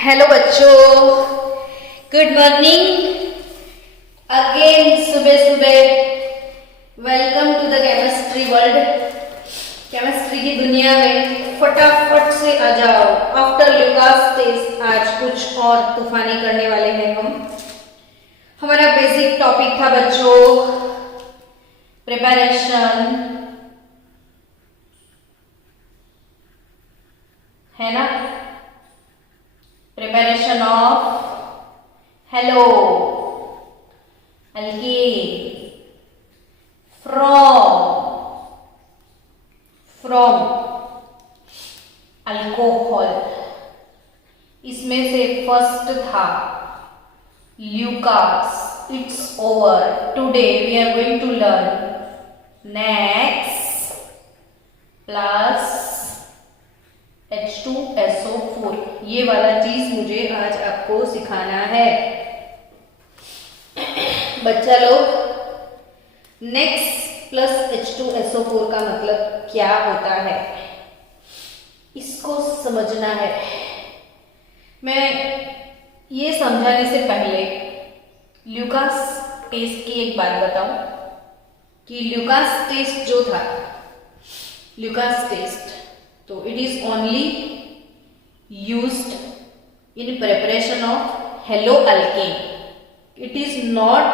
Hello बच्चों, good morning again. सुबह सुबह welcome to the chemistry world. Chemistry की दुनिया में फटाफट से आ जाओ। आफ्टर ल्यूकास टेस्ट आज कुछ और तूफानी करने वाले हैं हम। हमारा बेसिक टॉपिक था बच्चों प्रिपरेशन, है ना। Preparation of haloalkane from alcohol. इसमें से फर्स्ट था Lucas. It's over. Today we are going to learn next plus H2SO4। ये वाला चीज मुझे आज आपको सिखाना है बच्चा लोग। नेक्स्ट प्लस H2SO4 का मतलब क्या होता है, इसको समझना है। मैं ये समझाने से पहले ल्यूकास टेस्ट की एक बात बताऊं कि ल्यूकास टेस्ट जो था, ल्यूकास टेस्ट तो it is only used in preparation of hello alkane. It is not,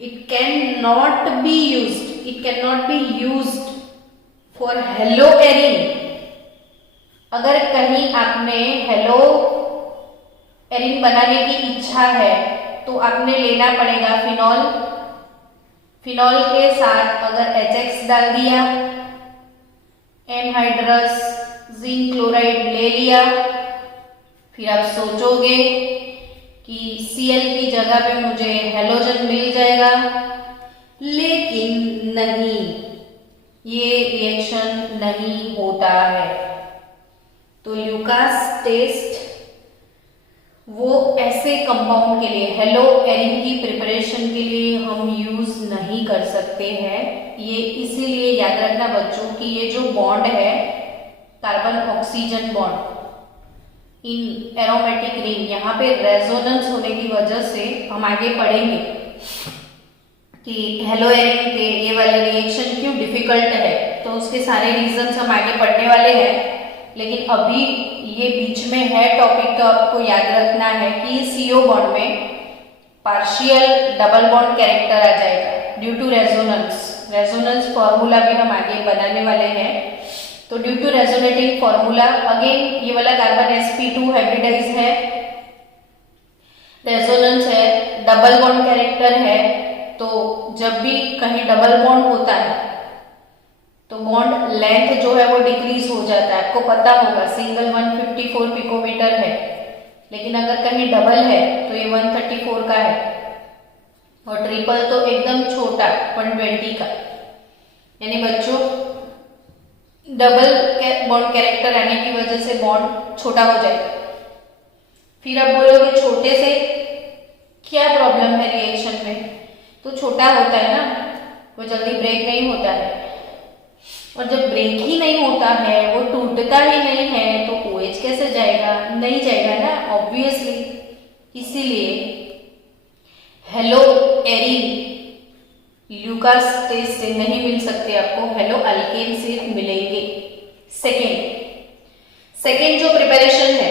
it can not be used, it can not be used for hello Erin. अगर कहीं आपने हेलो एरिन बनाने की इच्छा है तो आपने लेना पड़ेगा फिनॉल। फिनॉल के साथ अगर HX डाल दिया, एनहाइड्रस जिंक क्लोराइड ले लिया, फिर आप सोचोगे कि Cl की जगह पे मुझे हेलोजन मिल जाएगा, लेकिन नहीं, ये रिएक्शन नहीं होता है। तो ल्यूकास टेस्ट वो ऐसे कंपाउंड के लिए, हेलो एरिन की प्रिपरेशन के लिए हम यूज नहीं कर सकते हैं। ये इसीलिए याद रखना बच्चों कि ये जो बॉन्ड है carbon oxygen bond in aromatic ring, यहाँ पे रेजोनेंस होने की वजह से हम आगे पढ़ेंगे कि हेलो एरिन के ये वाले रिएक्शन क्यों डिफिकल्ट है, तो उसके सारे रीजंस हम आगे पढ़ने वाले हैं। लेकिन अभी ये बीच में है टॉपिक, तो आपको याद रखना है कि CO बॉन्ड में पार्शियल डबल बॉन्ड कैरेक्टर आ जाएगा due to resonance. Resonance formula भी हम आगे बनाने वाले हैं। तो due to resonating formula, again ये वाला कार्बन sp2 हाइब्रिडाइज है, रेजोनेंस है, डबल बॉन्ड कैरेक्टर है। तो जब भी कहीं डबल बॉन्ड होता है तो बॉन्ड लेंथ जो है वो डिक्रीज हो जाता है। आपको पता होगा सिंगल 154 पिकोमीटर है, लेकिन अगर कहीं डबल है तो ये 134 का है, और ट्रिपल तो एकदम छोटा 120 का। यानी बच्चों डबल बॉन्ड कैरेक्टर आने की वजह से बॉन्ड छोटा हो जाएगा। फिर आप बोलोगे छोटे से क्या प्रॉब्लम है रिएक्शन में, तो छोटा होता है ना, वो जल्दी ब्रेक नहीं होता है, और जब ब्रेक ही नहीं होता है, वो टूटता ही नहीं है, तो OH कैसे जाएगा, नहीं जाएगा ना ऑब्वियसली। इसीलिए हेलो एरिन ल्यूकास टेस्ट से नहीं मिल सकते, आपको हेलो अल्केन से मिलेंगे। सेकेंड जो प्रिपरेशन है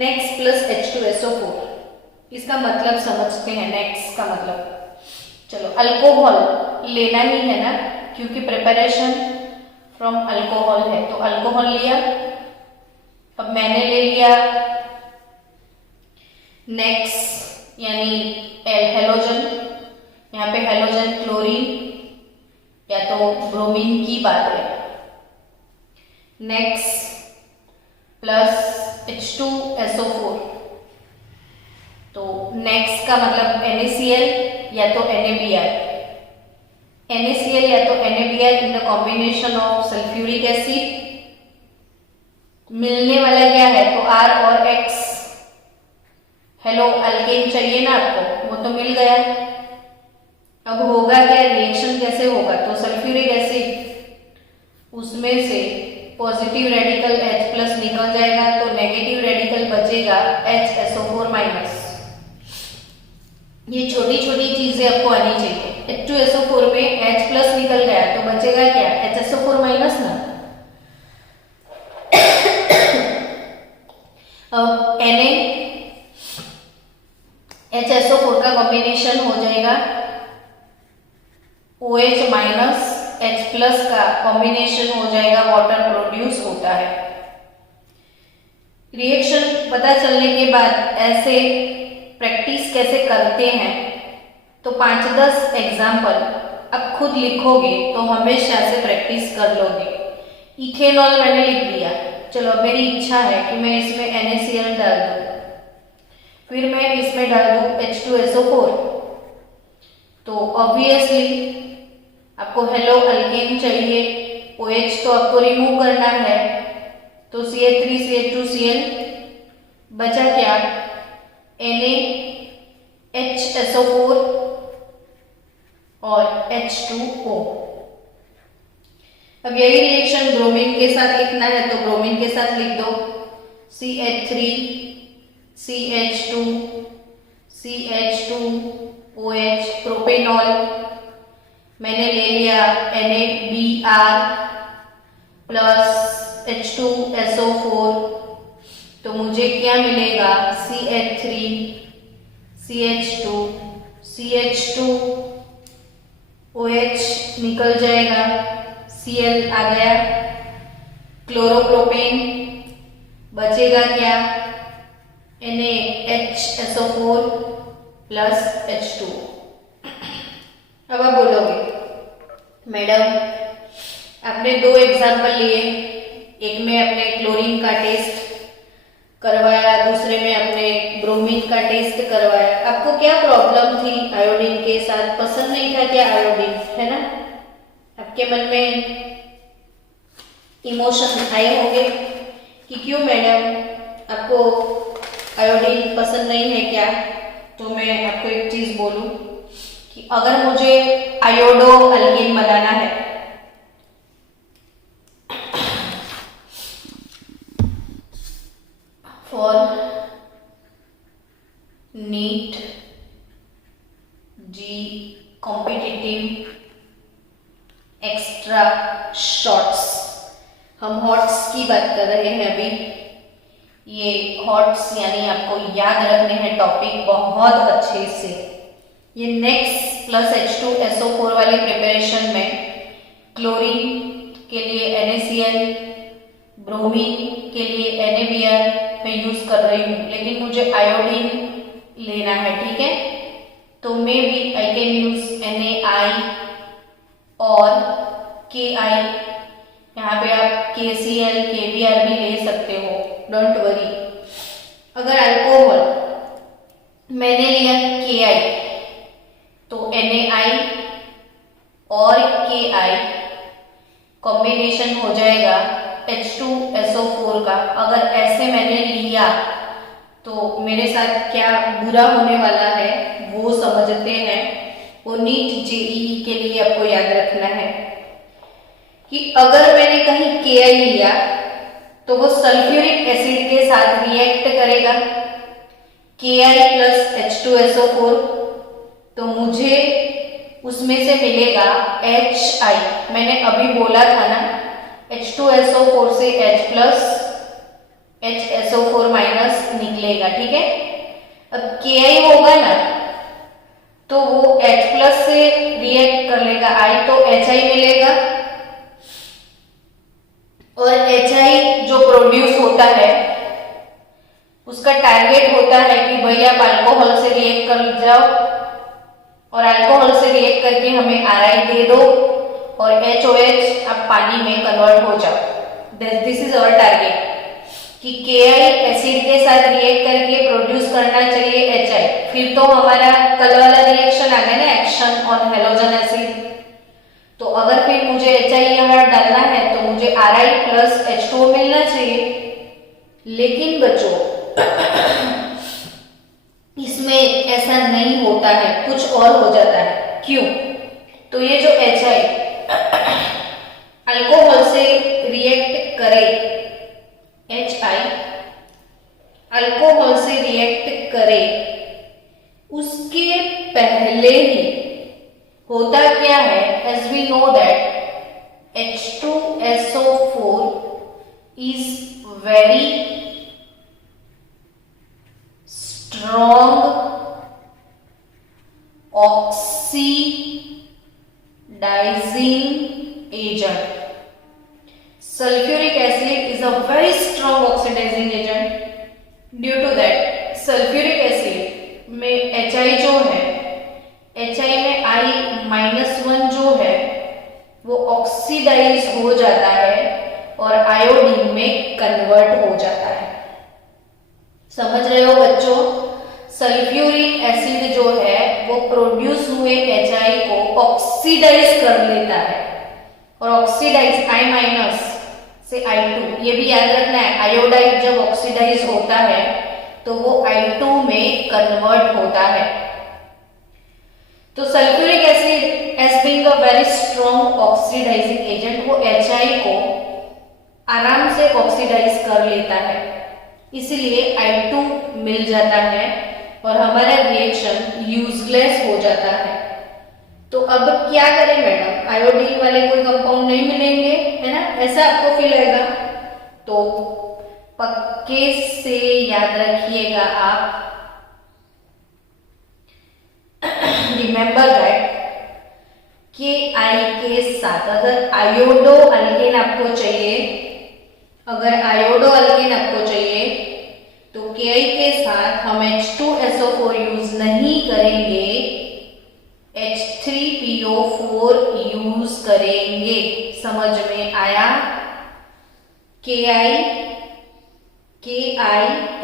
नेक्स्ट प्लस H2SO4, इसका मतलब समझते हैं। नेक्स्ट का मतलब, चलो अल्कोहल लेना ही है ना, क्योंकि प्रिपरेशन फ्रॉम अल्कोहल है, तो अल्कोहल लिया। अब मैंने ले लिया नेक्स्ट यानी हेलोजन। यहाँ पे हेलोजन क्लोरीन या तो ब्रोमीन की बात है। नेक्स्ट प्लस H2SO4, तो नेक्स्ट का मतलब NaCl या तो NaBr। NaCl या तो NaBr in the combination of sulphuric acid. मिलने वाला क्या है, तो R और X। हेलो अल्केन चाहिए ना आपको, वो तो मिल गया। अब होगा क्या, रिएक्शन कैसे होगा, तो सल्फ्यूरिक एसिड उसमें से पॉजिटिव रेडिकल H+ निकल जाएगा, तो नेगेटिव रेडिकल बचेगा HSO4 माइनस। ये छोटी छोटी चीजें आपको आनी चाहिए। H2SO4 में H प्लस निकल गया तो बचेगा क्या, HSO4 माइनस ना। अब NaHSO4 का कॉम्बिनेशन हो जाएगा OH माइनस H प्लस का कॉम्बिनेशन हो जाएगा, वाटर प्रोड्यूस होता है। रिएक्शन पता चलने के बाद ऐसे प्रैक्टिस कैसे करते हैं तो 5-10 एग्जाम्पल अब खुद लिखोगे तो हमेशा से प्रैक्टिस कर लोगे। इथेनॉल मैंने लिख दिया, चलो मेरी इच्छा है कि मैं इसमें NaCl डाल दूं, फिर मैं इसमें डाल दूं H2SO4, तो ऑब्वियसली आपको हेलो अल्केन चाहिए, OH तो आपको रिमूव करना है, तो CH3CH2Cl बचा क्या, NaHSO4 और H2O। अब यही रिएक्शन ब्रोमीन के साथ लिखना है तो ब्रोमीन के साथ लिख दो, CH3CH2CH2OH। प्रोपेनॉल मैंने ले लिया NaBr प्लस H2SO4, तो मुझे क्या मिलेगा, CH3CH2CH2OH निकल जाएगा, Cl आ गया, क्लोरोप्रोपेन बचेगा क्या, NaHSO4 प्लस H2O। अब आप बोलोगे मैडम आपने 2 एग्जाम्पल लिए, एक में अपने क्लोरीन का टेस्ट करवाया, दूसरे में अपने ब्रोमीन का टेस्ट करवाया, आपको क्या प्रॉब्लम थी आयोडीन के साथ, पसंद नहीं था क्या आयोडीन, है ना। आपके मन में इमोशन आए होंगे कि क्यों मैडम आपको आयोडीन पसंद नहीं है क्या। तो मैं आपको एक चीज बोलूं कि अगर मुझे आयोडो अल्केन बनाना है for NEET JEE competitive extra shorts, हम हॉट्स की बात कर रहे हैं अभी। ये हॉट्स यानी आपको याद रखने हैं टॉपिक बहुत अच्छे से। ये नेक्स्ट प्लस H2SO4 वाली प्रिपरेशन में क्लोरीन के लिए NaCl, ब्रोमीन के लिए NaBr मैं यूज कर रही हूँ, लेकिन मुझे आयोडीन लेना है, ठीक है। तो maybe I can use NaI और Ki, यहाँ पे आप KCl KBr भी ले सकते हो, डोंट वरी। अगर अल्कोहल मैंने लिया Ki तो NaI और Ki कॉम्बिनेशन हो जाएगा H2SO4 का। अगर ऐसे मैंने लिया तो मेरे साथ क्या बुरा होने वाला है वो समझते हैं। वो नीट जेईई के लिए आपको याद रखना है कि अगर मैंने कहीं Ki लिया तो वो सल्फ्यूरिक एसिड के साथ रिएक्ट करेगा Ki प्लस H2SO4, तो मुझे उसमें से मिलेगा HI। मैंने अभी बोला था ना H2SO4 से H प्लस HSO4 माइनस निकलेगा, ठीक है। अब Ki होगा ना तो वो H प्लस से रिएक्ट कर लेगा I, तो HI मिलेगा और HI जो प्रोड्यूस होता है उसका टारगेट होता है कि भाई आप अल्कोहल से रिएक्ट कर जाओ और अल्कोहल से रिएक्ट करके हमें Ri दे दो और HOH आप पानी में कन्वर्ट हो जाओ। दिस इज आवर टारगेट कि Ki एसिड के साथ रिएक्ट करके प्रोड्यूस करना चाहिए HI। फिर तो हमारा कल वाला रिएक्शन आ गया ना, एक्शन ऑन हेलोजन एसिड। तो अगर फिर मुझे HI यहाँ डालना है तो मुझे Ri प्लस H2O मिलना चाहिए। लेकिन बच्चों इसमें ऐसा नहीं होता है, कुछ और हो जाता है। क्यों? तो ये जो HI अल्कोहल से रिएक्ट करे HI अल्कोहल से रिएक्ट करे उसके पहले ही होता क्या है, as we know that H2SO4 is very strong oxidizing agent. Sulfuric acid is a very strong oxidizing agent. Due to that, sulfuric acid में HI जो है, HI में I-1 जो है वो ऑक्सीडाइज हो जाता है और आयोडीन में कन्वर्ट हो जाता है। समझ रहे हो बच्चों? सल्फ्यूरिक एसिड जो है वो प्रोड्यूस हुए HI को ऑक्सीडाइज कर लेता है और ऑक्सीडाइज I- से I2, ये भी याद रखना है, आयोडाइड जब ऑक्सीडाइज होता है तो वो I2 में कन्वर्ट होता है। तो sulphuric acid as being a very strong oxidizing agent वो HI को आराम से ऑक्सीडाइज कर लेता है, इसलिए I2 मिल जाता है और हमारा रिएक्शन यूजलेस हो जाता है। तो अब क्या करें मैडम, आयोडीन वाले कोई कंपाउंड नहीं मिलेंगे, है ना, ऐसा आपको फील आएगा। तो पक्के से याद रखिएगा आप, रिमेंबर दैट KI के साथ अगर आयोडो अल्केन आपको चाहिए, तो KI के साथ हम H2SO4 यूज नहीं करेंगे, H3PO4 यूज करेंगे। समझ में आया? KI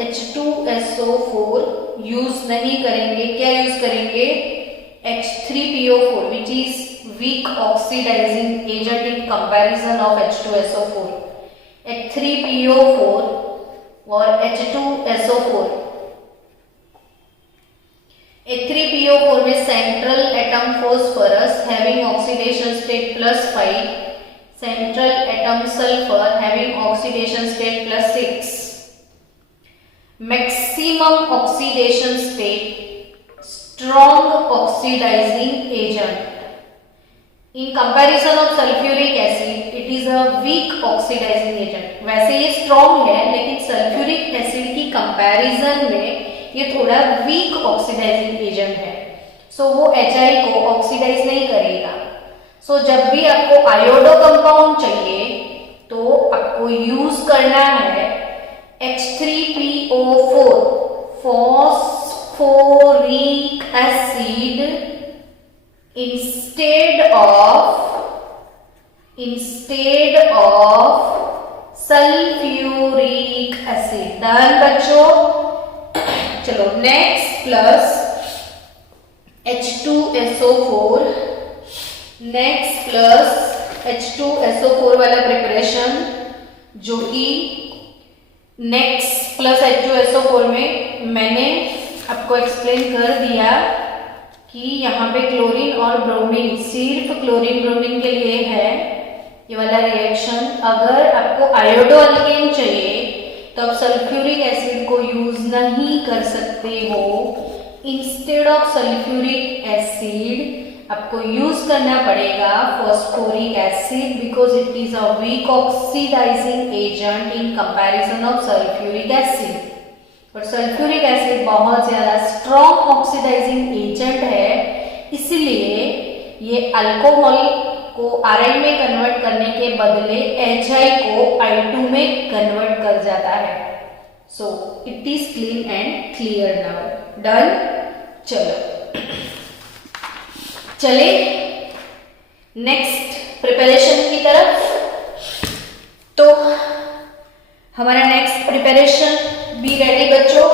H2SO4 यूज नहीं करेंगे, क्या यूज करेंगे? H3PO4 which is weak oxidizing agent in comparison of H2SO4. H3PO4 और H2SO4, H3PO4 में central atom phosphorus having oxidation state +5, central atom sulphur having oxidation state +6, maximum oxidation state strong oxidizing agent. In comparison of sulfuric acid, it is a weak oxidizing agent. वैसे ये strong है, लेकिन sulfuric acid की comparison में ये थोड़ा weak oxidizing agent है, so वो HI को oxidize नहीं करेगा। so जब भी आपको आयोडो कंपाउंड चाहिए तो आपको यूज करना है H3PO4 phosphoric acid instead of sulfuric acid। Done बच्चों? चलो नेक्स्ट प्लस H2SO4 वाला प्रिपरेशन, जो कि नेक्स्ट प्लस H2SO4 में मैंने आपको एक्सप्लेन कर दिया कि यहाँ पे क्लोरीन और ब्रोमीन, सिर्फ क्लोरीन ब्रोमीन के लिए है ये वाला रिएक्शन। अगर आपको आयोडो अल्केन चाहिए तो आप सल्फ्यूरिक एसिड को यूज नहीं कर सकते हो। इंस्टेड ऑफ सल्फ्यूरिक एसिड आपको यूज करना पड़ेगा phosphoric acid, because it is a weak oxidizing agent in comparison of sulphuric acid. और सल्फ्यूरिक एसिड बहुत ज्यादा स्ट्रॉन्ग ऑक्सीडाइजिंग एजेंट है, इसलिए ये अल्कोहल को Ri में कन्वर्ट करने के बदले HI को I2 में कन्वर्ट कर जाता है। So it is clean and clear now. Done? चलो चले नेक्स्ट प्रिपरेशन की तरफ। तो हमारा नेक्स्ट प्रिपरेशन, बी रेडी बच्चों।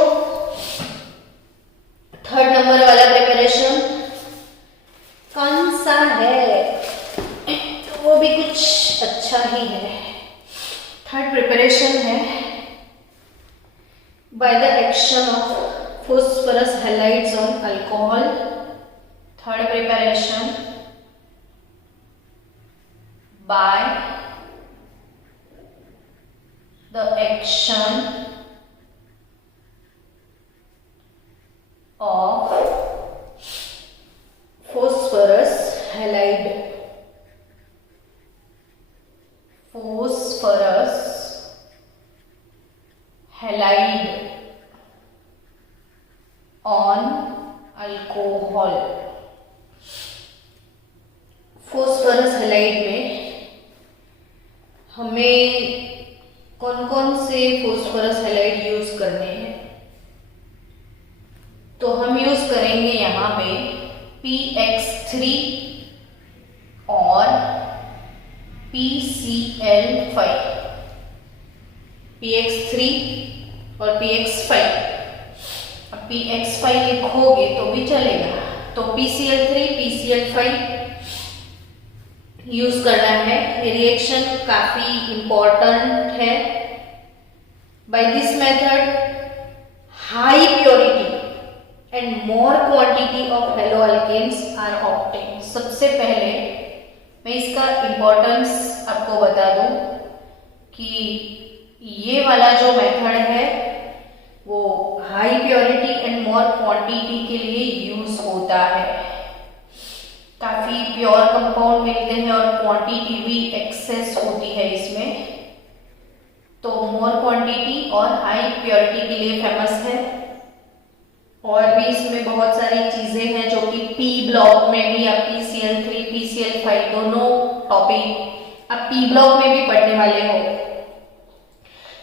3rd नंबर वाला प्रिपरेशन कौन सा है? तो वो भी कुछ अच्छा ही है। 3rd प्रिपरेशन है by the action of phosphorus halides on alcohol। 3rd preparation by the action of phosphorus halide. Phosphorus halide on alcohol. Phosphorus halide में हमें कौन कौन से फॉस्फोरस हैलाइड यूज करने हैं? तो हम यूज करेंगे यहाँ पे PX3 और PCl5. PX3 और PX5. अब PX5 लिखोगे तो भी चलेगा, तो PCl3 PCl5 यूज करना है. रिएक्शन काफी इंपॉर्टेंट है. By this method high purity and more quantity of haloalkanes are obtain. सबसे पहले मैं इसका इंपॉर्टेंस आपको बता दूं कि ये वाला जो मेथड है वो high purity and more quantity के लिए यूज होता है. काफी प्योर कंपाउंड मिलते हैं और क्वांटिटी भी एक्सेस होती है इसमें. तो मोर क्वांटिटी और हाई प्योरिटी के लिए फेमस है. और भी इसमें बहुत सारी चीजें हैं जो कि पी ब्लॉक में भी आप PCl3 PCl5 दोनों टॉपिक आप पी ब्लॉक में भी पढ़ने वाले हो.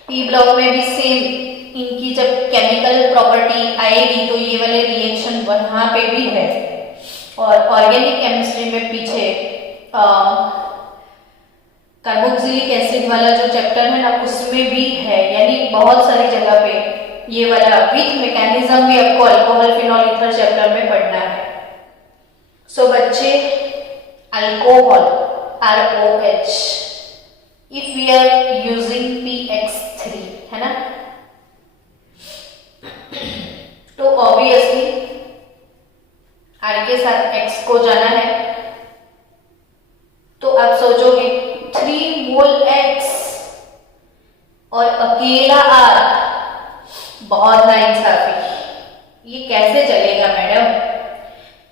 पी ब्लॉक में भी सेम इनकी जब केमिकल प्रॉपर्टी आएगी तो ये वाले रिएक्शन वहां पे भी है. और ऑर्गेनिक केमिस्ट्री में पीछे कार्बोक्सिलिक एसिड वाला जो चैप्टर है ना उसमें भी है. यानी बहुत सारी जगह पे ये वाला विथ मैकेनिज्म भी आपको अल्कोहल फिनॉल ईथर चैप्टर में पढ़ना है. सो बच्चे, alcohol ROH if we are using PX3 है ना, तो ऑब्वियसली R के साथ X को जाना है. तो आप सोचोगे 3 मोल X और अकेला R, बहुत नाइंसाफी. ये कैसे चलेगा मैडम?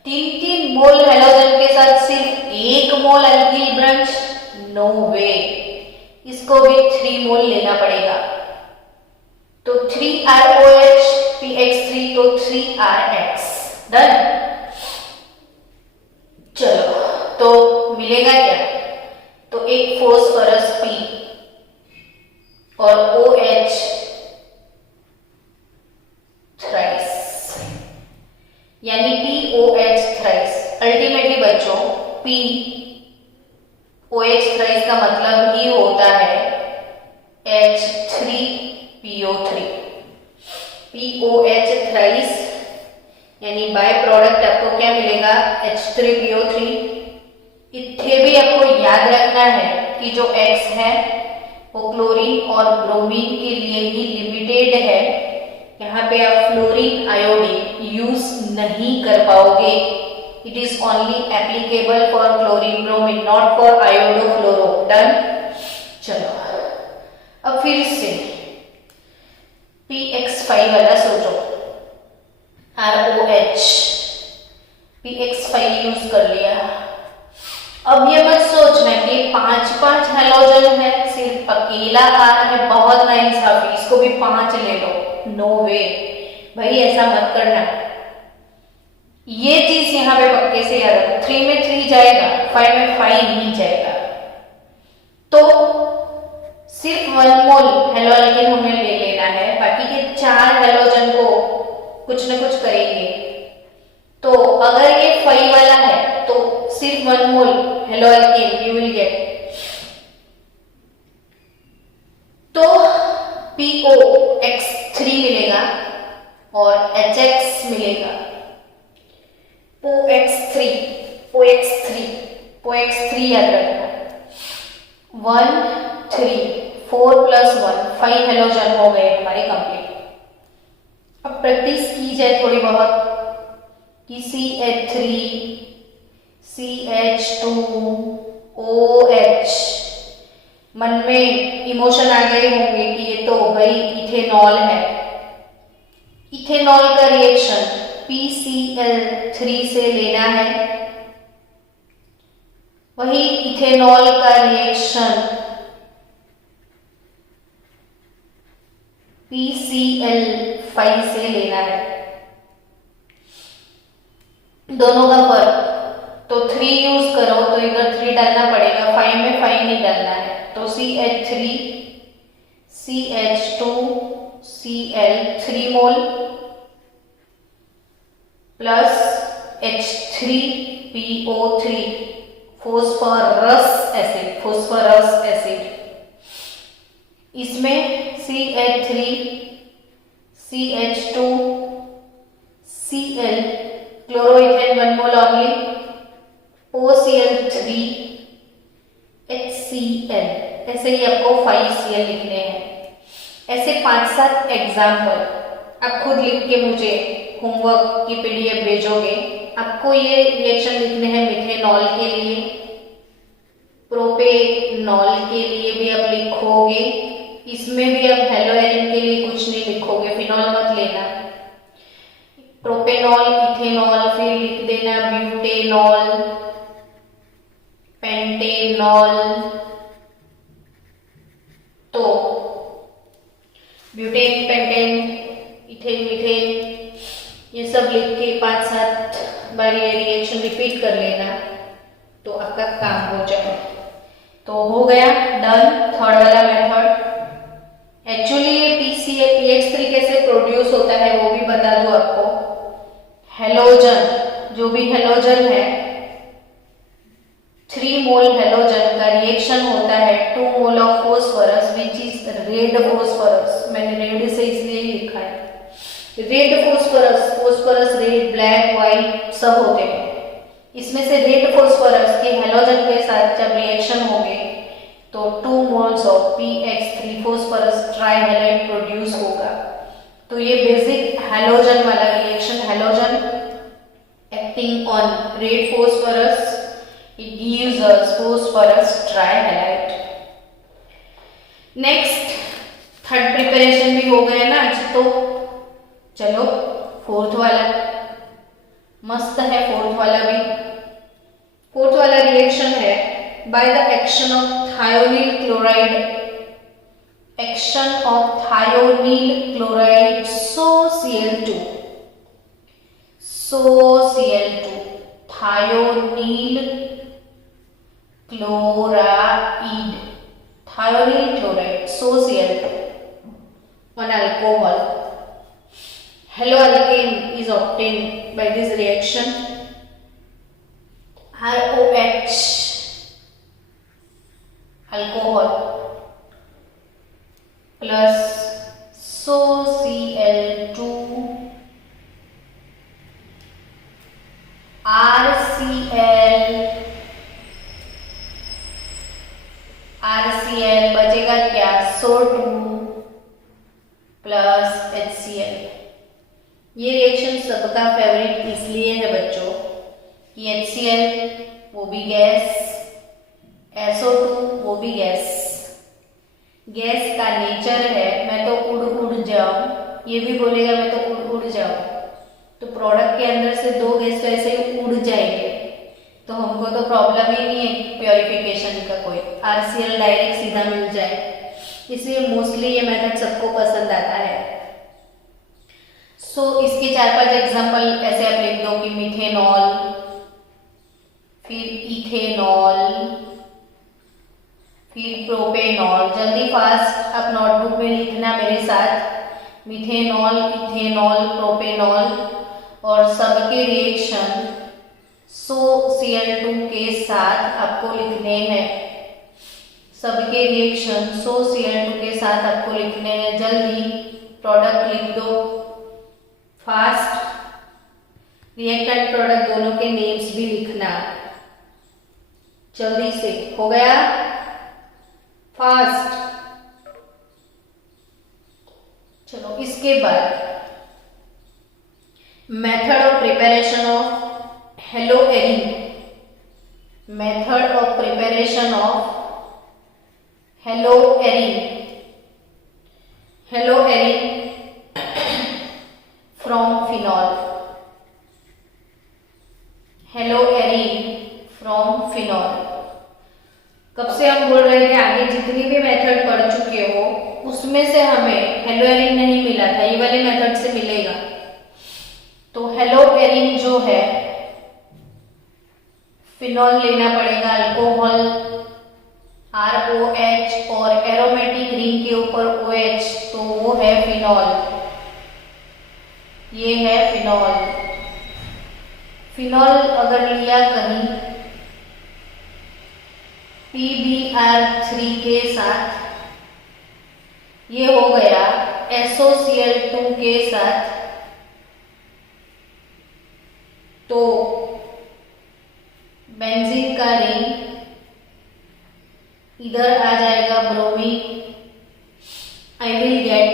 3 मोल हेलोजन के साथ सिर्फ 1 मोल अल्किल ब्रांच? नो वे, इसको भी 3 मोल लेना पड़ेगा. तो 3ROH PX3 तो 3RX. डन. चलो, तो मिलेगा क्या? तो एक फॉस्फोरस P और OH थ्राइस, यानी POH थ्राइस. अल्टीमेटली बच्चों POH थ्राइस का मतलब ही होता है H3PO3. POH थ्राइस यानी बाय प्रोडक्ट आपको क्या मिलेगा? H3PO3. इथे भी आपको याद रखना है कि जो X है वो क्लोरीन और ब्रोमीन के लिए ही लिमिटेड है. यहाँ पे आप फ्लोरीन आयोडीन यूज नहीं कर पाओगे. It is only applicable for chlorine bromine, not for iodo fluoro. Done. चलो, अब फिर से PX5 वाला सोचो. ROH PX5 यूज कर लिया. अब ये मत सोचना कि 5 हेलोजन है, सिर्फ अकेला R है, बहुत नाइंसाफी, इसको भी 5 ले लो. नो वे भाई, ऐसा मत करना. ये चीज यहाँ पे पक्के से याद रखो. 3 में 3 जाएगा, 5 में 5 नहीं जाएगा. तो सिर्फ 1 मोल हेलो अल्केन हमें ले लेना है. बाकी के 4 हेलोजन को कुछ न कुछ करेंगे. तो अगर ये 5 वाला है तो सिर्फ 1 mole haloalkane you will get. तो POX3 मिलेगा और HX मिलेगा. POX3 याद रखना. 1 3 4 + 1 5 हेलोजन हो गए हमारे कंप्लीट. अब प्रैक्टिस की जाए थोड़ी बहुत कि CH3 CH2 OH. मन में इमोशन आ गए होंगे कि ये तो भाई इथेनॉल है. इथेनॉल का रिएक्शन PCl3 से लेना है। वही इथेनॉल का रिएक्शन PCl5 से लेना है। दोनों का फर्क, तो 3 यूज करो तो इधर 3 डालना पड़ेगा, 5 में 5 नहीं डालना है। तो CH3 CH2 Cl 3 मोल प्लस H3PO3 फोस्फोरस एसिड। इसमें CH3 CH2 Cl क्लोरोइथेन 1 मोल ओनली, OCl3 HCl, ऐसे ही आपको 5Cl लिखने हैं। ऐसे 5-7 एग्जाम्पल आप खुद लिख के मुझे होमवर्क की PDF भेजोगे। आपको ये रिएक्शन लिखने हैं मिथेनॉल के लिए, प्रोपेनॉल के लिए भी आप लिखोगे। इसमें भी आप हेलोएरिन के लिए कुछ नहीं लिखोगे, फिनॉल मत लेना। प्रोपेनॉल, इथेनॉल, फिर लिख देना ब्यूटेनॉल, पेंटेनॉल। तो ब्यूटेन, पेंटेन, इथेन, मीथेन, ये सब लिख के 5-7 बार ये रिएक्शन रिपीट कर लेना, तो आपका काम हो जाए। तो हो गया डन थर्ड वाला मेथड। एक्चुअली ये PCl तरीके से प्रोड्यूस होता है वो भी बता दूं आपको। हेलोजन, जो भी हेलोजन है, 3 मोल हेलोजन का रिएक्शन होता है 2 mole of phosphorus which is red phosphorus. मैंने रेड से इसलिए लिखा है, red phosphorus red, black, white सब होते हैं। इसमें से रेड फोस्फोरस के हेलोजन के साथ जब रिएक्शन होंगे तो 2 moles of PX3 phosphorus trihalide produce होगा। तो ये बेसिक हेलोजन वाला reaction, halogen acting on red phosphorus, it gives us phosphorus trihalide। Next third preparation भी हो गया ना आज, तो चलो फोर्थ वाला, मस्त है फोर्थ वाला भी। फोर्थ वाला रिएक्शन है by the action of thionyl chloride, action of thionyl chloride SoCl2, thionyl chloride, SoCl2, one alcohol. Haloalkane is obtained by this reaction. ROH, alcohol, plus SoCl2, RCl बचेगा क्या, SO2 plus HCl। ये reaction सबका favourite इसलिए है बच्चों कि HCl वो भी गैस, SO2 वो भी गैस, गैस का नेचर है मैं तो उड़ जाऊं, ये भी बोलेगा मैं तो उड़ जाऊं, तो प्रोडक्ट के अंदर से 2 गैस तो ऐसे ही उड़ जाएंगे, तो हमको तो प्रॉब्लम ही नहीं है प्योरिफिकेशन का कोई, RCl डायरेक्ट सीधा मिल जाए। इसलिए मोस्टली ये मेथड सबको पसंद आता है। इसके 4-5 एग्जाम्पल ऐसे आप लिख दो कि मिथेनॉल, फिर इथेनॉल, फिर प्रोपेनॉल। जल्दी फास्ट आप नोटबुक में लिखना मेरे साथ, मिथेनॉल, इथेनॉल, प्रोपेनॉल, और सबके रिएक्शन SoCl2 के साथ आपको लिखने हैं। सबके रिएक्शन SoCl2 के साथ आपको लिखने हैं। जल्दी प्रोडक्ट लिख दो फास्ट, रिएक्टेंट प्रोडक्ट दोनों के नेम्स भी लिखना जल्दी से। हो गया फास्ट। चलो इसके बाद method of preparation of haloarene, method of preparation of haloarene, haloarene from phenol. Phenol लेना पड़ेगा, अल्कोहल ROH और एरोमेटिक रिंग के ऊपर OH, तो वो है फिनॉल। ये है फिनॉल। फिनॉल अगर लिया कहीं PbR3 के साथ, ये हो गया SOCl2 के साथ, तो बेंजीन का रिंग इधर आ जाएगा bromine. I will get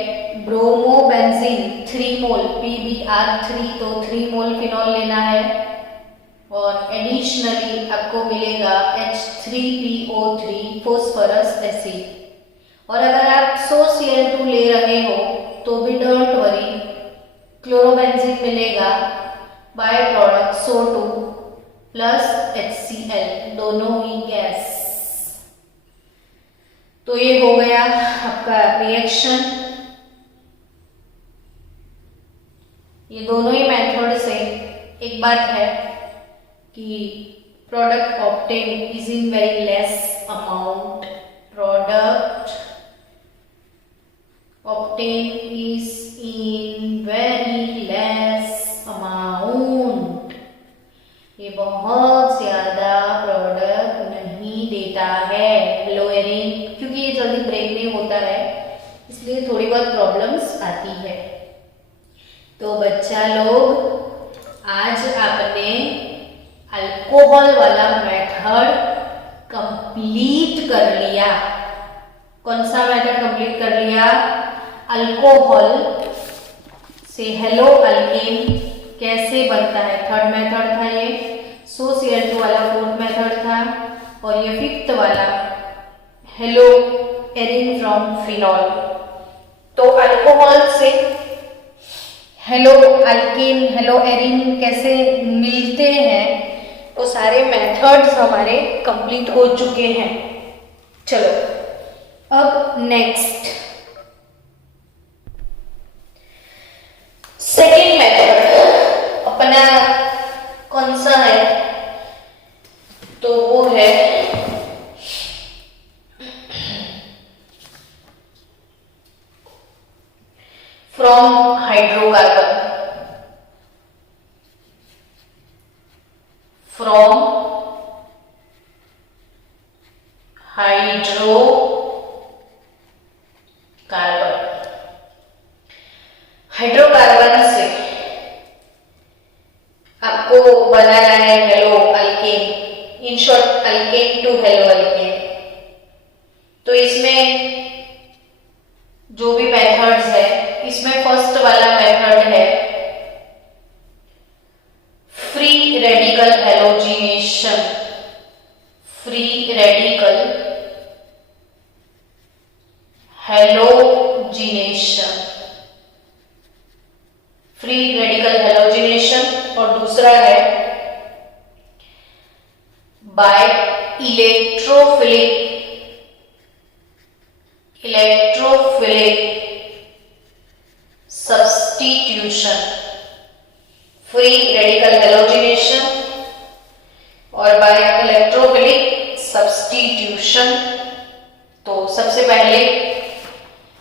bromo benzene 3 mole PbR3, तो 3 मोल फिनॉल लेना है और एडिशनली आपको मिलेगा H3PO3 फॉस्फोरस एसिड। और अगर आप SOCl2 ले रहे हो तो भी डोंट वरी, क्लोरोबेंजीन मिलेगा, by product SO2 plus HCl, दोनों ही गैस। तो ये हो गया आपका रिएक्शन। ये दोनों ही मेथड से एक बात है कि product obtain is in very less amount, product obtain is in very less amount. ये बहुत ज्यादा प्रोडक्ट नहीं देता है लोअरिंग, क्योंकि ये जल्दी ब्रेक नहीं होता है, इसलिए थोड़ी बहुत प्रॉब्लम्स आती है। तो बच्चा लोग, आज आपने अल्कोहल वाला मेथड कंप्लीट कर लिया। कौन सा मेथड कंप्लीट कर लिया? अल्कोहल से हेलो अल्केन कैसे बनता है, थर्ड मेथड था ये। SOCl2 वाला फोर्थ मेथड था और ये फिफ्थ वाला हेलो एरिन फ्रॉम फिनॉल। तो अल्कोहल से हेलो अल्केन, हेलो एरिन कैसे मिलते हैं, वो सारे मेथड्स हमारे कंप्लीट हो चुके हैं। चलो अब नेक्स्ट सेकेंड मेथड अपना कौन सा है, तो वो है from hydrocarbon. From hydrocarbon, hydrocarbon से आपको बनाना है haloalkane, in short alkane to haloalkane. तो इसमें जो भी मेथड्स है, इसमें फर्स्ट वाला मेथड है free radical halogenation. Free radical halogenation, free radical halogenation. और दूसरा है by electrophilic substitution. Free radical halogenation और बाय इलेक्ट्रोफिलिक सब्स्टिट्यूशन। तो सबसे पहले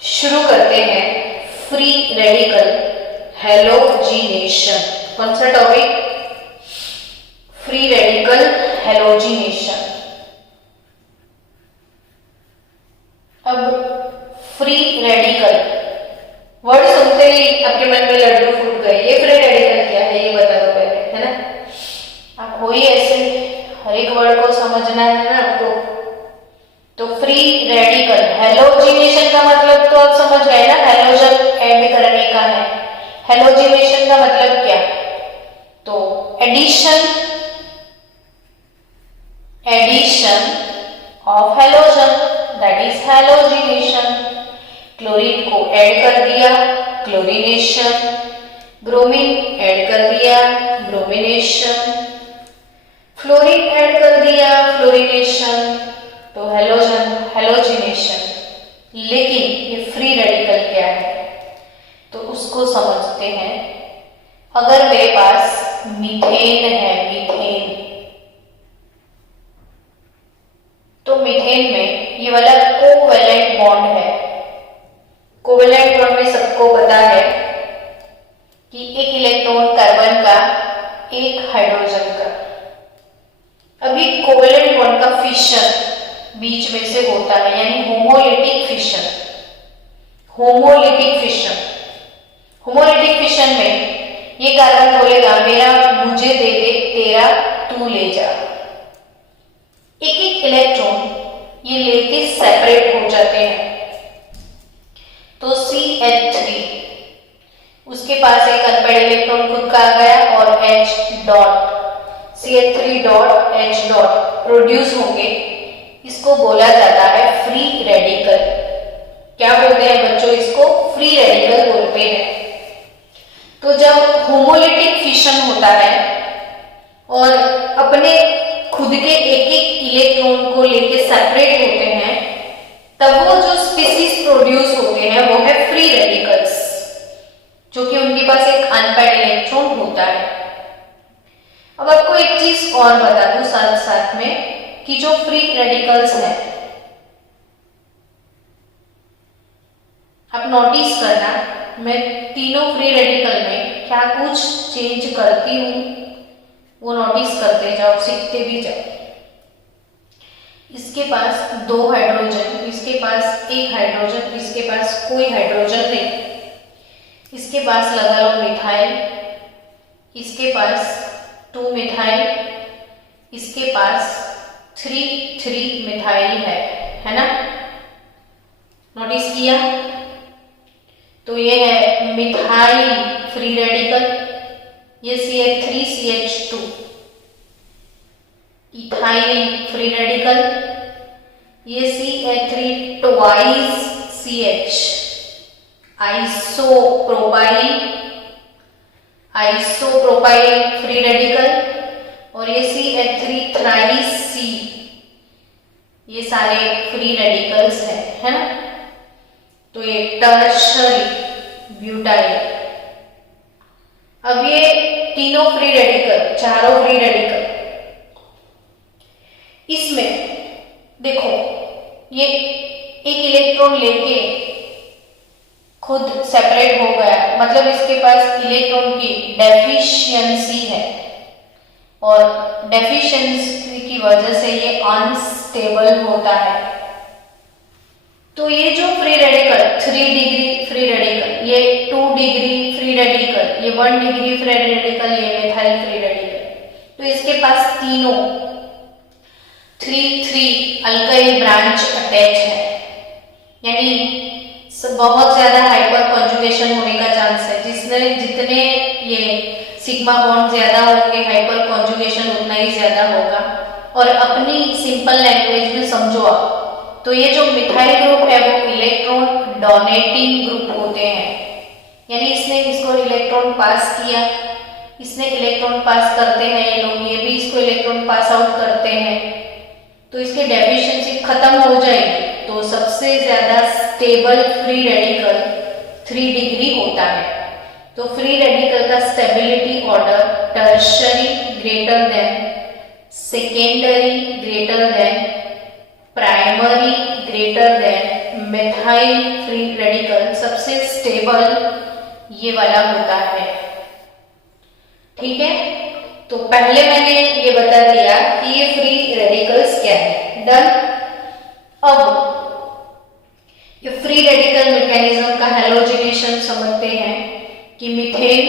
शुरू करते हैं फ्री रेडिकल हैलोजिनेशन। कौन सा टॉपिक? Free radical halogenation. अब फ्री रेडिकल वर्ड सुनते ही आपके मन में लड्डू फूट गए, ये फ्री रेडिकल क्या है ये बता दो पहले, है ना। आप हो ही ऐसे, हर एक वर्ड को समझना है ना आपको। तो फ्री रेडिकल हैलोजिनेशन का मतलब तो आप समझ गए ना, हैलोजन ऐड करने का है। हैलोजिनेशन का मतलब क्या? तो addition of halogen, that is halogenation. Chlorine को ऐड कर दिया, क्लोरीनेशन। ब्रोमीन ऐड कर दिया, ब्रोमिनेशन। फ्लोरीन ऐड कर दिया, फ्लोरिनेशन। तो हैलोजन, हैलोजिनेशन। लेकिन ये फ्री रेडिकल क्या है, तो उसको समझते हैं। अगर मेरे पास मीथेन है, मीथेन, मीथेन में ये वाला कोवेलेंट बॉन्ड है। कोवेलेंट बॉन्ड में सबको पता है कि एक इलेक्ट्रॉन कार्बन का, एक हाइड्रोजन का। अभी कोवेलेंट बॉन्ड का फिशन बीच में से होता है, यानी homolytic fission. Homolytic fission, homolytic fission में ये कार्बन बोलेगा मेरा मुझे दे दे, तेरा तू ले जा। एक एक इलेक्ट्रॉन ये लेके सेपरेट हो जाते हैं। तो CH3 उसके पास एक अनपेड इलेक्ट्रॉन खुद का आ गया और H dot, CH3 dot H dot produce होंगे। इसको बोला जाता है फ्री रेडिकल। क्या बोलते हैं बच्चों? इसको फ्री रेडिकल बोलते हैं। तो जब होमोलिटिक फिशन होता है और अपने खुद के एक एक इलेक्ट्रॉन को लेके सेपरेट होते हैं, तब वो जो स्पीसीज प्रोड्यूस होते हैं वो है फ्री रेडिकल्स, जो कि उनके पास एक अनपेड इलेक्ट्रॉन होता है। अब आपको एक चीज और बता दूं साथ साथ में कि जो फ्री रेडिकल्स हैं, आप नोटिस करना मैं तीनों फ्री रेडिकल में क्या कुछ चेंज करती हूं, वो नोटिस करते जाओ, सीखते भी जाओ। इसके पास 2 हाइड्रोजन, इसके पास 1 हाइड्रोजन, इसके पास कोई हाइड्रोजन नहीं। इसके पास लगा लो मिथाइल, इसके पास 2 मिथाइल, इसके पास 3 मिथाइल है ना? नोटिस किया? तो ये है मिथाइल फ्री रेडिकल, ये CH3 CH2। Ethyl free radical, ये CH3 twice CH। Isopropyl free radical और ये CH3 थ्राइस C। ये सारे फ्री रेडिकल्स है ना? तो ये टर्शरी ब्यूटाइल। अब ये तीनों फ्री रेडिकल, चारों फ्री रेडिकल, इसमें देखो ये एक इलेक्ट्रॉन लेके खुद सेपरेट हो गया, मतलब इसके पास इलेक्ट्रॉन की डेफिशिएंसी है और डेफिशिएंसी की वजह से ये अनस्टेबल होता है। तो ये जो free radical 3 degree free radical, ये 2 डिग्री फ्री रेडिकल, ये 1 डिग्री फ्री रेडिकल, ये मिथाइल फ्री रेडिकल, तो इसके पास तीनों 3 अल्काइल ब्रांच अटैच है, यानी बहुत ज्यादा हाइपर कॉन्जुगेशन होने का चांस है। जितने ये सिग्मा बॉन्ड ज्यादा होंगे, हाइपर कॉन्जुगेशन उतना ही ज्यादा होगा। और अपनी सिंपल लैंग्वेज में समझो आप, तो ये जो मिथाइल ग्रुप है वो इलेक्ट्रॉन डोनेटिंग ग्रुप होते हैं, यानी इसने इसको इलेक्ट्रॉन पास किया, इसने इलेक्ट्रॉन पास करते हैं ये लोग, ये भी इसको इलेक्ट्रॉन पास आउट करते हैं, तो इसकी डेफिशिएंसी खत्म हो जाएगी। तो सबसे ज्यादा स्टेबल फ्री रेडिकल 3 डिग्री होता है। तो फ्री रेडिकल का stability order tertiary greater than, secondary greater than, primary greater than, methyl free radical सबसे स्टेबल ये वाला होता है। ठीक है, तो पहले मैंने ये बता दिया कि ये फ्री रेडिकल्स क्या है। डन। अब ये फ्री रेडिकल मैकेनिज्म का हैलोजिनेशन समझते हैं कि मीथेन,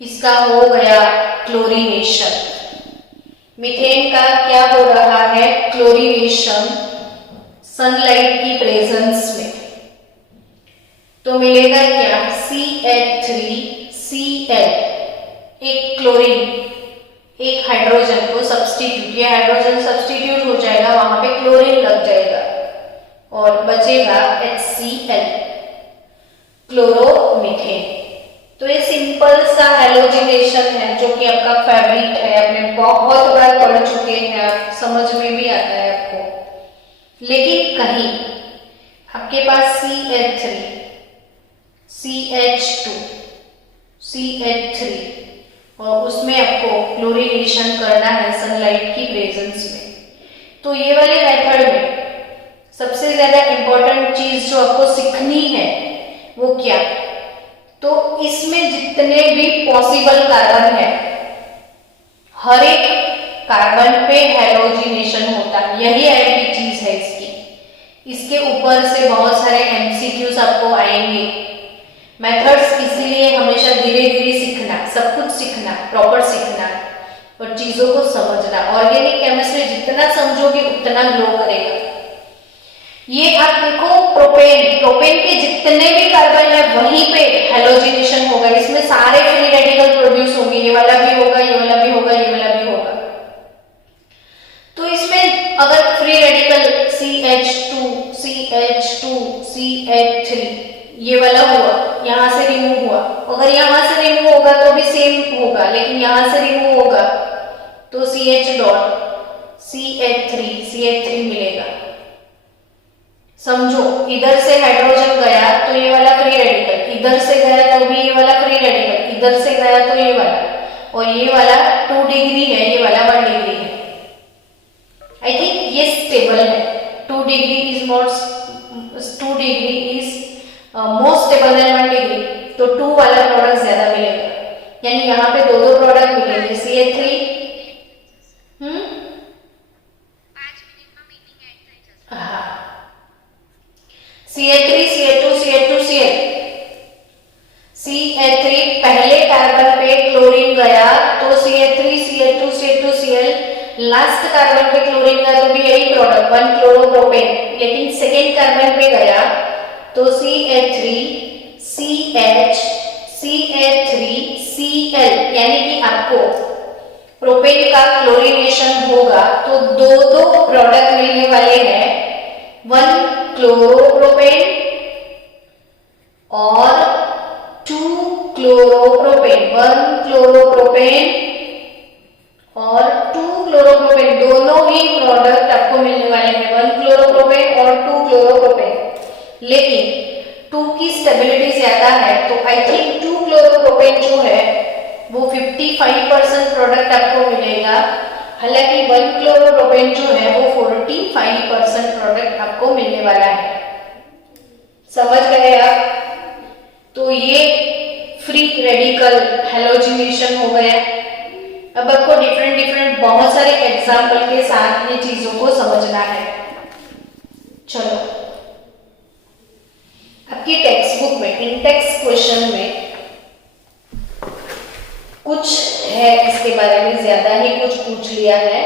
इसका हो गया क्लोरीनेशन। मीथेन का क्या हो रहा है? क्लोरीनेशन सनलाइट की प्रेजेंस में। तो मिलेगा क्या? CH3Cl, एक क्लोरीन, एक हाइड्रोजन को सब्स्टिट्यूट, ये हाइड्रोजन सब्स्टिट्यूट हो जाएगा, वहां पे क्लोरीन लग जाएगा और बचेगा HCl, क्लोरोमीथेन। तो ये सिंपल सा हैलोजिनेशन है जो कि आपका फेवरेट है, आपने बहुत बार पढ़ चुके हैं, आप समझ में भी आता है आपको। लेकिन कहीं आपके पास CH3, CH2, CH3 और उसमें आपको क्लोरीनेशन करना है सनलाइट की प्रेजेंस में, तो ये वाले मेथड में सबसे ज्यादा इंपॉर्टेंट चीज जो आपको सीखनी है वो क्या, तो इसमें जितने भी पॉसिबल कार्बन है, हर एक कार्बन पे हैलोजिनेशन होता है, यही आईएमपी चीज है इसकी। इसके ऊपर से बहुत सारे एमसीक्यूज आपको आएंगे। मेथड्स इसीलिए हमेशा धीरे धीरे सीखना, सब कुछ सीखना, प्रॉपर सीखना और चीजों को समझना। ऑर्गेनिक केमिस्ट्री जितना समझोगे उतना ग्लो करेगा। ये आप देखो प्रोपेन के जितने भी कार्बन है वहीं पे हैलोजिनेशन होगा, इसमें सारे फ्री रेडिकल प्रोड्यूस होंगे, ये वाला भी होगा, ये वाला भी होगा, ये वाला भी होगा। तो इसमें अगर free radical CH2 CH2 CH3 ये वाला हुआ, यहां से रिमूव हुआ, अगर यहां से रिमूव होगा तो भी सेम होगा, लेकिन यहां से रिमूव होगा तो CH डॉट CH3 मिलेगा। समझो, इधर से हाइड्रोजन गया तो ये वाला फ्री रेडिकल, इधर से गया तो भी ये वाला फ्री रेडिकल, इधर से गया तो ये वाला, और ये वाला 2 डिग्री है, ये वाला 1 डिग्री है। आई थिंक ये स्टेबल है। 2 degree is more stable then 1 degree, तो 2 वाला प्रोडक्ट ज्यादा मिलेगा, यानी यहाँ पे दो प्रोडक्ट मिलेंगे। CH3 CH3 CH2 CH2 CH3 पहले कार्बन पे क्लोरीन गया तो CH3 CH2 CH2 Cl, last carbon पे क्लोरीन गया तो भी यही प्रोडक्ट 1 क्लोरोप्रोपेन, लेकिन सेकेंड कार्बन पे गया तो CH3 CH CH3 Cl, यानी कि आपको प्रोपेन का क्लोरीनेशन होगा तो दो प्रोडक्ट मिलने वाले हैं, 1 क्लोरोप्रोपेन और 2 क्लोरोप्रोपेन। 1 क्लोरोप्रोपेन और 2 क्लोरोप्रोपेन, दोनों ही प्रोडक्ट आपको मिलने वाले हैं, 1 क्लोरोप्रोपेन और 2 क्लोरोप्रोपेन। लेकिन 2 की स्टेबिलिटी ज्यादा है, तो आई थिंक 2 क्लोरोप्रोपेन जो है वो 55% प्रोडक्ट आपको मिलेगा, हालांकि 1 क्लोरोप्रोपेन जो है वो 45% प्रोडक्ट आपको मिलने वाला है। समझ गए आप? तो ये फ्री रेडिकल हैलोजिनेशन हो गया। अब आपको डिफरेंट बहुत सारे एग्जाम्पल के साथ ये चीजों को समझना है। चलो, आपकी टेक्स्ट बुक में इंटेक्स क्वेश्चन में कुछ है, इसके बारे में ज्यादा ही कुछ पूछ लिया है,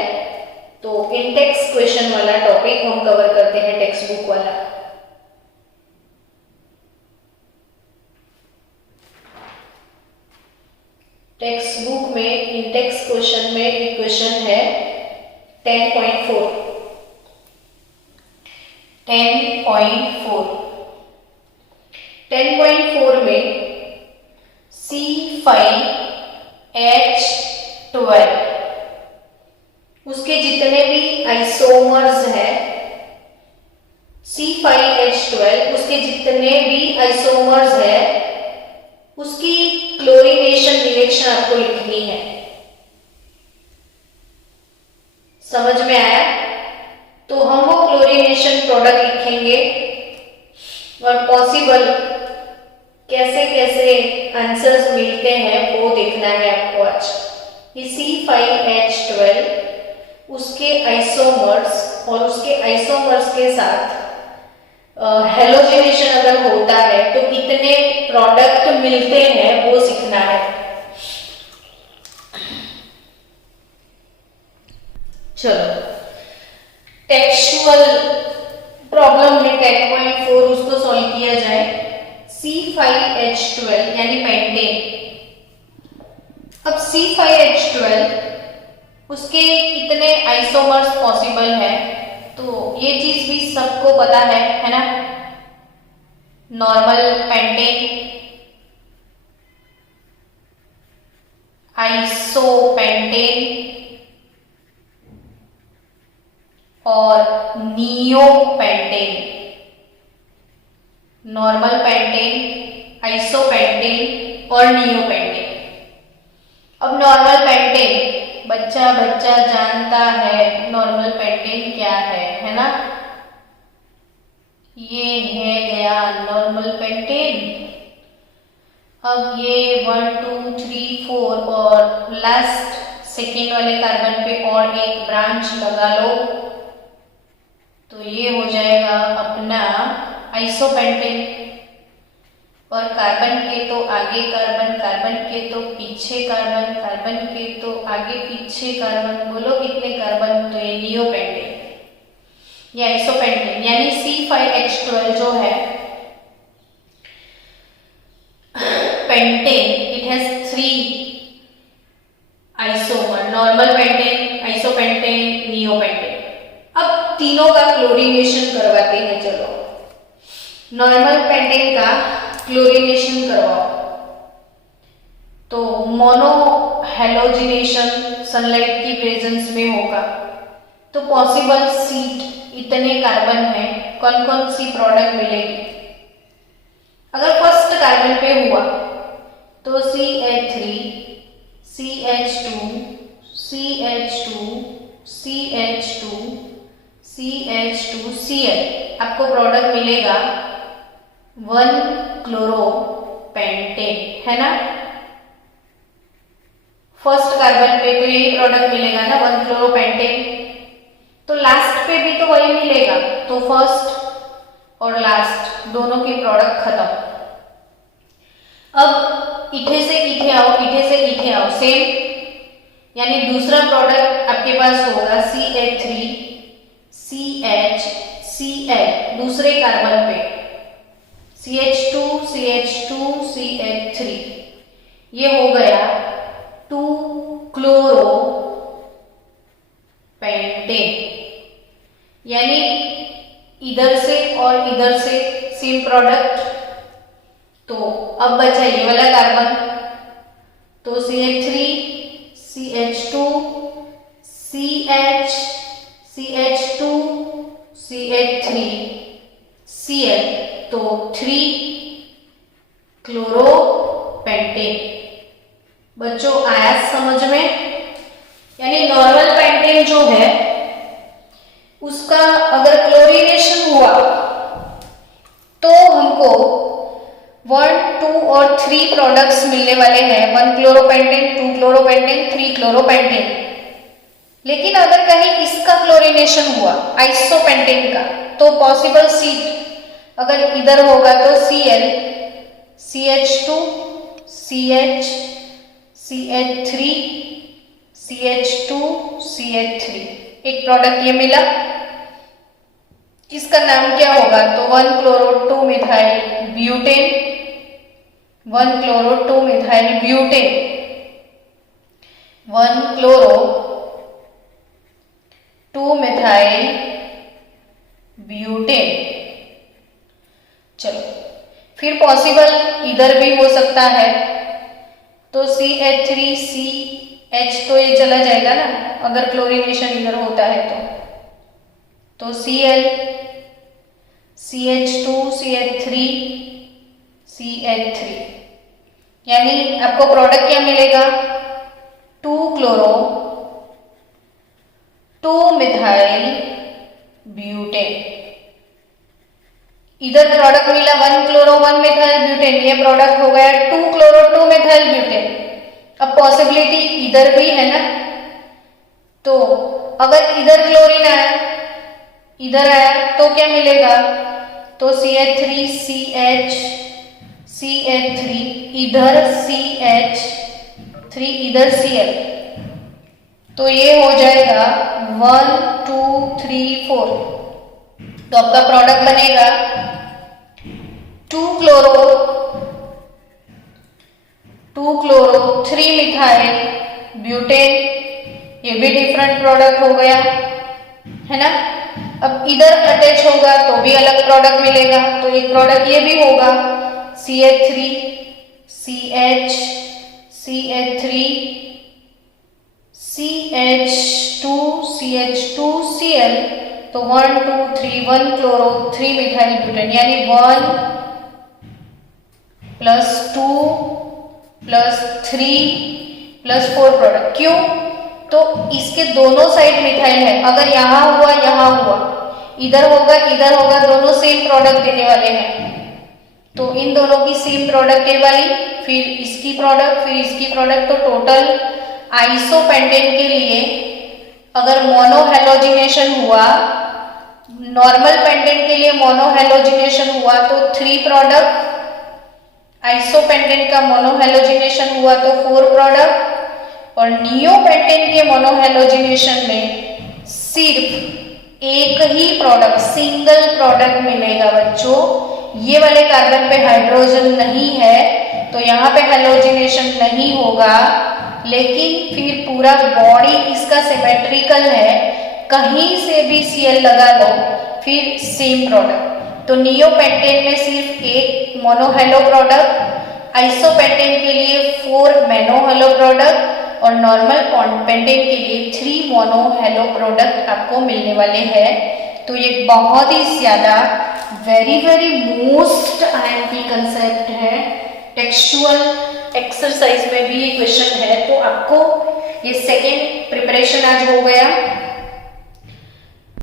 तो इंटेक्स क्वेश्चन वाला टॉपिक हम कवर करते हैं, टेक्स्ट बुक वाला। टेक्स्ट बुक में इंटेक्स क्वेश्चन में एक क्वेश्चन है 10.4 में C5H12 उसके जितने भी आइसोमर्स हैं, C5H12 उसके जितने भी आइसोमर्स हैं, उसकी क्लोरीनेशन रिएक्शन आपको लिखनी है। समझ में आया? तो हम वो क्लोरीनेशन प्रोडक्ट लिखेंगे और पॉसिबल कैसे कैसे आंसर्स मिलते हैं वो देखना है आपको आज। ये C5H12 उसके आइसोमर्स और उसके आइसोमर्स के साथ हैलोजिनेशन अगर होता है तो कितने प्रोडक्ट मिलते हैं वो सीखना है। चलो, टेक्सचुअल प्रॉब्लम में 10.4 उसको सॉल्व किया जाए। C5H12 यानी पेंटेन। अब C5H12 उसके कितने आइसोमर्स पॉसिबल है, तो ये चीज भी सबको पता है ना? नॉर्मल पेंटेन, आइसोपेंटेन और नियोपेंटेन। नॉर्मल पेंटेन, आइसोपेंटेन और नियोपेंटेन। अब नॉर्मल पेंटेन बच्चा बच्चा जानता है नॉर्मल पेंटेन क्या है ना। ये है गया नॉर्मल पेंटेन। अब ये 1 2 3 4 और लास्ट सेकेंड वाले कार्बन पे और एक ब्रांच लगा लो तो ये हो जाएगा अपना आइसोपेंटेन। और कार्बन के तो आगे कार्बन, कार्बन के तो पीछे कार्बन, कार्बन के तो आगे पीछे कार्बन, बोलो कितने कार्बन, तो ये नियोपेंटेन या आइसोपेंटेन यानी C5H12 जो है pentane, it has 3 isomer, normal pentane, isopentane, neopentane. अब तीनों का क्लोरीनेशन करवाते हैं। चलो नॉर्मल पेंटेन का क्लोरीनेशन करवाओ तो मोनो हेलोजिनेशन सनलाइट की प्रेजेंस में होगा तो पॉसिबल सीट इतने कार्बन है, कौन कौन सी प्रोडक्ट मिलेगी। अगर फर्स्ट कार्बन पे हुआ तो CH3 CH2 CH2 CH2 CH2 Cl, आपको प्रोडक्ट मिलेगा 1 क्लोरोपेंटेन, है ना। फर्स्ट कार्बन पे तो यही प्रोडक्ट मिलेगा ना 1 क्लोरोपेंटेन, तो लास्ट पे भी तो वही मिलेगा, तो फर्स्ट और लास्ट दोनों की प्रोडक्ट खत्म। अब इथे से इथे आओ, इथे से इथे आओ, सेम, यानी दूसरा प्रोडक्ट आपके पास होगा CH3 CH Cl, दूसरे कार्बन पे CH2 CH2 CH3, ये हो गया 2 क्लोरोपेंटेन, यानी इधर से और इधर से सेम प्रोडक्ट। तो अब बचा ये वाला कार्बन, तो CH3 CH2 CH CH2 CH3 Cl, तो 3 क्लोरोपेंटेन। बच्चों आया समझ में, यानी नॉर्मल पेंटेन जो है उसका अगर क्लोरीनेशन हुआ तो हमको 1 2 और 3 प्रोडक्ट्स मिलने वाले हैं, 1 क्लोरोपेंटेन 2 क्लोरोपेंटेन 3 क्लोरोपेंटेन। लेकिन अगर कहीं इसका क्लोरीनेशन हुआ आइसोपेंटेन का तो पॉसिबल सीट अगर इधर होगा तो Cl CH2 CH CH3 CH2 CH3, एक प्रोडक्ट ये मिला, इसका नाम क्या होगा, तो 1 chloro 2 methyl butane, 1 chloro 2 methyl butane, 1 chloro 2 methyl butane. चलो फिर पॉसिबल इधर भी हो सकता है, तो CH3 CH तो ये चला जाएगा ना अगर क्लोरीनेशन इधर होता है तो Cl CH2 CH3 CH3, यानी आपको प्रोडक्ट क्या मिलेगा 2 क्लोरो 2 मिथाइल ब्यूटेन। इधर प्रोडक्ट मिला 1 क्लोरो 1 मिथाइल ब्यूटेन, ये प्रोडक्ट हो गया 2 क्लोरो 2 मिथाइल ब्यूटेन। अब पॉसिबिलिटी इधर भी है ना, तो अगर इधर क्लोरीन आया इधर आया तो क्या मिलेगा, तो CH3 CH CH3 इधर CH3 इधर Cl, तो ये हो जाएगा 1 2 3 4, तो आपका प्रोडक्ट बनेगा 2 क्लोरो 3 मिथाइल ब्यूटेन, ये भी डिफरेंट प्रोडक्ट हो गया, है ना। अब इधर अटैच होगा तो भी अलग प्रोडक्ट मिलेगा, तो एक प्रोडक्ट ये भी होगा CH3 CH CH3 CH2 CH2 Cl, तो 1 2 3 1 क्लोरो 3 मिथाइल ब्यूटेन, यानी 1 + 2 + 3 + 4 प्रोडक्ट। क्यों, तो इसके दोनों साइड मिथाइल है, अगर यहाँ हुआ इधर होगा, दोनों सेम प्रोडक्ट देने वाले हैं। तो इन दोनों की सेम प्रोडक्ट ये वाली, फिर इसकी प्रोडक्ट, तो टोटल आइसोपेंटेन के लिए अगर मोनोहेलोजिनेशन हुआ, नॉर्मल पेंटेन के लिए मोनोहेलोजिनेशन हुआ तो 3 प्रोडक्ट, आइसोपेंटेन का मोनोहेलोजिनेशन हुआ तो 4 प्रोडक्ट, और नियोपेंटेन के मोनोहेलोजिनेशन में सिर्फ एक ही प्रोडक्ट, सिंगल प्रोडक्ट मिलेगा बच्चों। ये वाले कार्बन पे हाइड्रोजन नहीं है तो यहाँ पे हेलोजिनेशन नहीं होगा, लेकिन फिर पूरा बॉडी इसका सिमेट्रिकल है, कहीं से भी Cl लगा दो फिर सेम प्रोडक्ट। तो नियोपेंटेन में सिर्फ एक मोनोहेलो प्रोडक्ट, आइसोपेंटेन के लिए 4 मोनोहेलो प्रोडक्ट, और नॉर्मल पेंटेन के लिए 3 मोनोहेलो प्रोडक्ट आपको मिलने वाले हैं। तो ये बहुत ही ज्यादा वेरी मोस्ट आईएमपी कंसेप्ट है, टेक्सचुअल एक्सरसाइज में भी ये क्वेश्चन है। तो आपको ये सेकेंड प्रिपरेशन आज हो गया।